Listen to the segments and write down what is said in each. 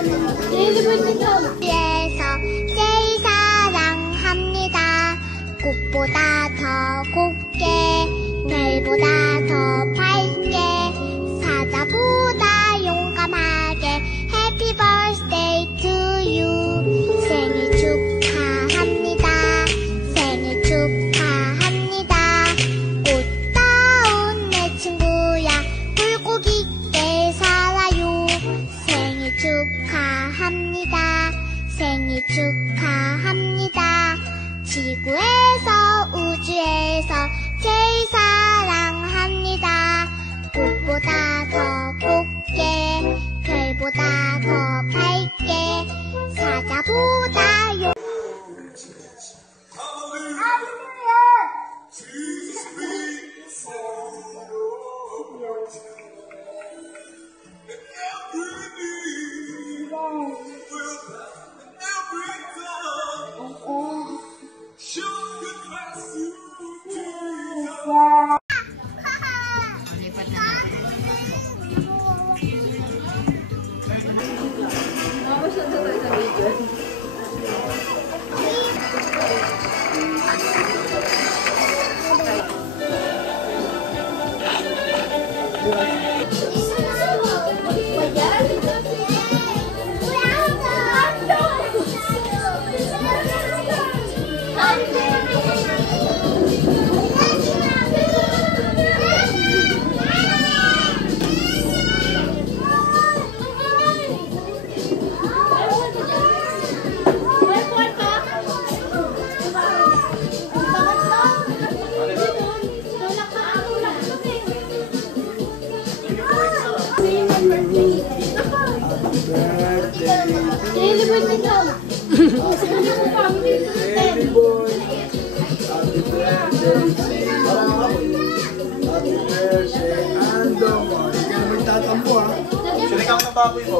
제일 사랑합니다. 꽃보다 더 곱게, 별보다 더 밝게, 사자보다 용감하게. Happy birthday to you. 생일 축하합니다. 생일 축하합니다. 꽃다운 내 친구야, 굴곡 있게 살아요. 생일 축하합니다. 생일 축하합니다. 지구에서 우주에서 제일 사랑합니다. 꽃보다 더 곱게, 별보다 더 밝게, 사자보다 용.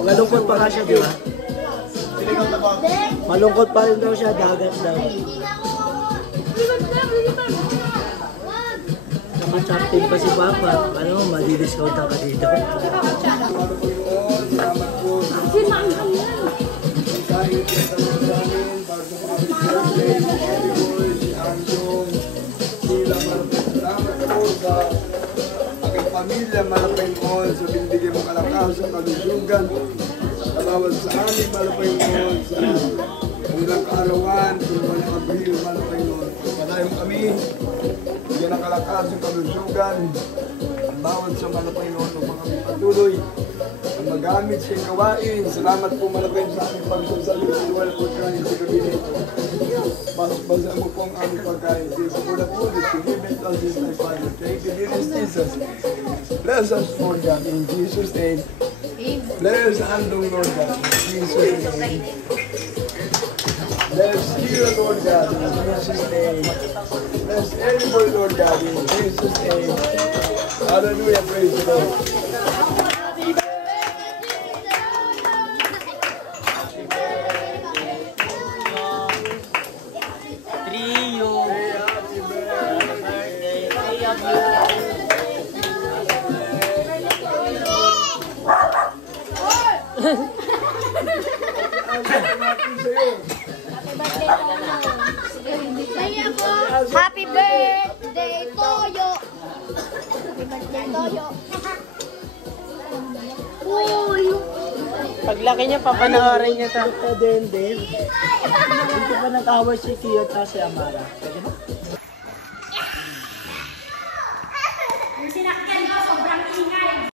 Malungkot pa nga siya, di ba? Malungkot pa rin daw siya, dagat daw. Nakacharting pa si Papa. Ano, madi-discount ka dito. Si Mama yan. Pamilya, Malapaynon, sa binibigay mong kalakas sa kalusugan, sa bawat sa amin, Malapaynon, sa kanilang kaarawan, sa mga Abril, Malapaynon. Panayon kami, bigyan ng kalakas sa kalusugan, ang bawat sa Malapaynon, ng mga patuloy, ang magamit sa gawain. Salamat po Malapaynon sa aming pagsasalutuwal po kayo sa gabi nito. Basa mo po ang aming pagkain. Sa mula po, to give it us this my Father. Thank you, dearest Jesus. Bless us, Lord God, in Jesus' name. Bless Andong, Lord God, in Jesus' name. Bless you, Lord God, in Jesus' name. Bless everybody, Lord God, in Jesus' name. Hallelujah, praise the Lord. Happy birthday, Toyo! Happy birthday, Toyo! Uy! Paglaki niya, papanoorin niya ito. Ito din. Hindi pa nag-away si Tio at si Amara. Pwede ba?